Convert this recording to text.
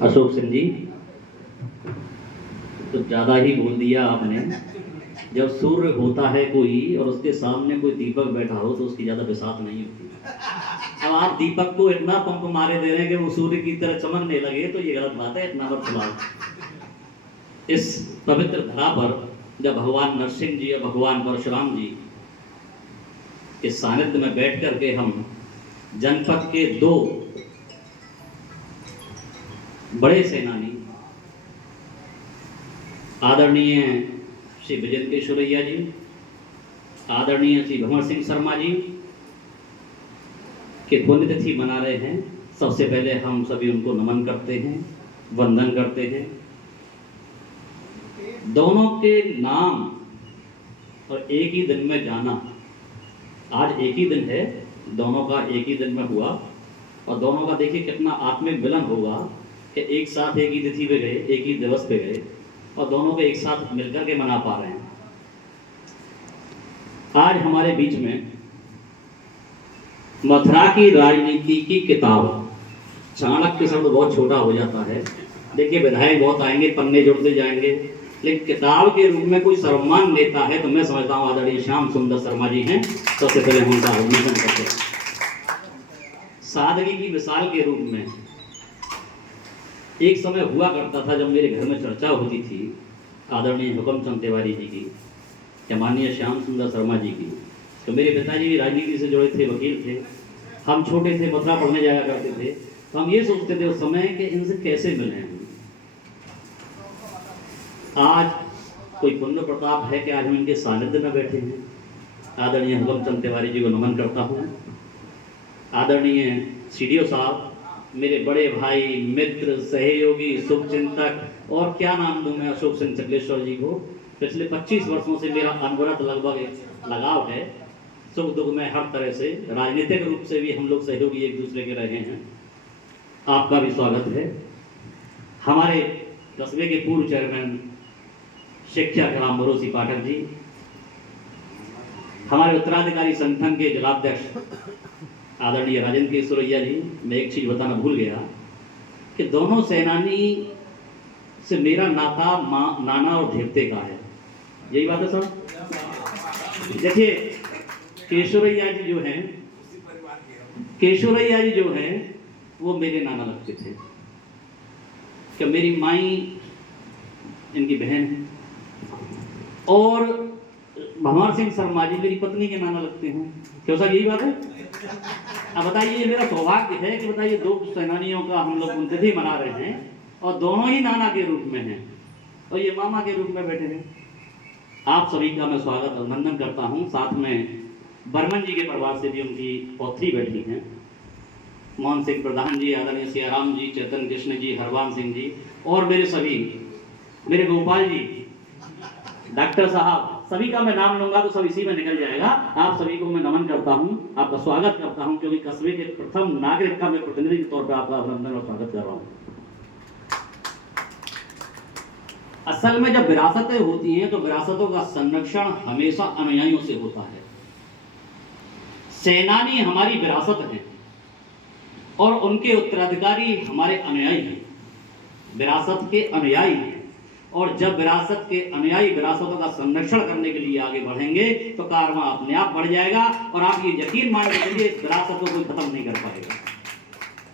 अशोक सिंह जी, तो ज़्यादा ही बोल दिया आपने। जब सूर्य होता है कोई और उसके सामने कोई दीपक बैठा हो तो उसकी ज़्यादा बिसात नहीं होती। अब आप दीपक को इतना पंप मारे दे रहे हैं कि वो सूर्य की तरह चमकने लगे, तो ये गलत बात है। इतना मत फैलाओ। इस पवित्र धरा पर जब भगवान नरसिंह जी और भगवान परशुराम जी के सानिध्य में बैठ करके हम जनपद के दो बड़े सेनानी आदरणीय श्री विजेंद्र केशवरैया जी, आदरणीय श्री भंवर सिंह शर्मा जी के पुण्यतिथि मना रहे हैं, सबसे पहले हम सभी उनको नमन करते हैं, वंदन करते हैं। दोनों के नाम और एक ही दिन में जाना, आज एक ही दिन है, दोनों का एक ही दिन में हुआ और दोनों का देखिए कितना आत्मिक मिलन होगा कि एक साथ एक ही तिथि पे गए, एक ही दिवस पे गए और दोनों को एक साथ मिलकर के मना पा रहे हैं। आज हमारे बीच में मथुरा की राजनीति की किताब, चाणक्य शब्द बहुत छोटा हो जाता है। देखिए विधायक बहुत आएंगे, पन्ने जुड़ते जाएंगे, लेकिन किताब के रूप में कोई सर्वमान नेता है तो मैं समझता हूँ आदरणीय श्याम सुंदर शर्मा जी हैं। सबसे पहले हम उनका अभिनंदन करते हैं। सादगी की मिसाल के रूप में एक समय हुआ करता था जब मेरे घर में चर्चा होती थी आदरणीय हुकुमचंद तिवारी जी की या माननीय श्याम सुंदर शर्मा जी की, तो मेरे पिताजी भी राजनीति से जुड़े थे, वकील थे। हम छोटे थे, मथुरा पढ़ने जाया करते थे, तो हम ये सोचते थे उस समय कि इनसे कैसे मिले हैं। आज कोई पुण्य प्रताप है कि आज हम इनके सानिध्य में बैठे हैं। आदरणीय हुकुमचंद तिवारी जी को नमन करता हूँ। आदरणीय सीडीओ साहब, मेरे बड़े भाई, मित्र, सहयोगी, शुभचिंतक और क्या नाम दूं मैं, अशोक सिंह चकलेश्वर जी को पिछले 25 वर्षों से मेरा अनवरत लगभग लगाव है। सुख दुख में हर तरह से, राजनीतिक रूप से भी हम लोग सहयोगी एक दूसरे के रहे हैं। आपका भी स्वागत है। हमारे कस्बे के पूर्व चेयरमैन शिक्षा राम भरोसी पाठक जी, हमारे उत्तराधिकारी संगठन के जिलाध्यक्ष आदरणीय राजेंद्र केशवरैया जी। मैं एक चीज बताना भूल गया कि दोनों सेनानी से मेरा नाता नाना और ढेपते का है। यही बात है सर। देखिए केशवरैया जी जो हैं, केशवरैया जी जो हैं वो मेरे नाना लगते थे कि मेरी माई इनकी बहन है और भंवर सिंह शर्मा जी मेरी पत्नी के नाना लगते हैं। क्यों सर, यही बात है। अब बताइए, ये मेरा सौभाग्य है कि बताइए दो सेनानियों का हम लोग पुण्यतिथि मना रहे हैं और दोनों ही नाना के रूप में हैं और ये मामा के रूप में बैठे हैं। आप सभी का मैं स्वागत अभिनंदन करता हूं। साथ में बर्मन जी के परिवार से भी उनकी पौत्री बैठी हैं, मोहन सिंह प्रधान जी, आदरणीय सियाराम जी, चेतन कृष्ण जी, हरवान सिंह जी और मेरे सभी, मेरे गोपाल जी, डॉक्टर साहब, सभी का मैं नाम लूंगा तो सब इसी में निकल जाएगा। आप सभी को मैं नमन करता हूं, आपका स्वागत करता हूं, क्योंकि कस्बे के प्रथम नागरिक का मैं प्रतिनिधि के तौर पर आपका अभिनंदन और स्वागत कर रहा हूं। असल में जब विरासतें होती हैं तो विरासतों का संरक्षण हमेशा अनुयायियों से होता है। सेनानी हमारी विरासत है और उनके उत्तराधिकारी हमारे अनुयायी हैं, विरासत के अनुयायी हैं। और जब विरासत के अनुयायी विरासतों का संरक्षण करने के लिए आगे बढ़ेंगे तो कारवां अपने आप बढ़ जाएगा और आप ये यकीन मान के चलिए इस विरासत को कोई खत्म नहीं कर पाएगा।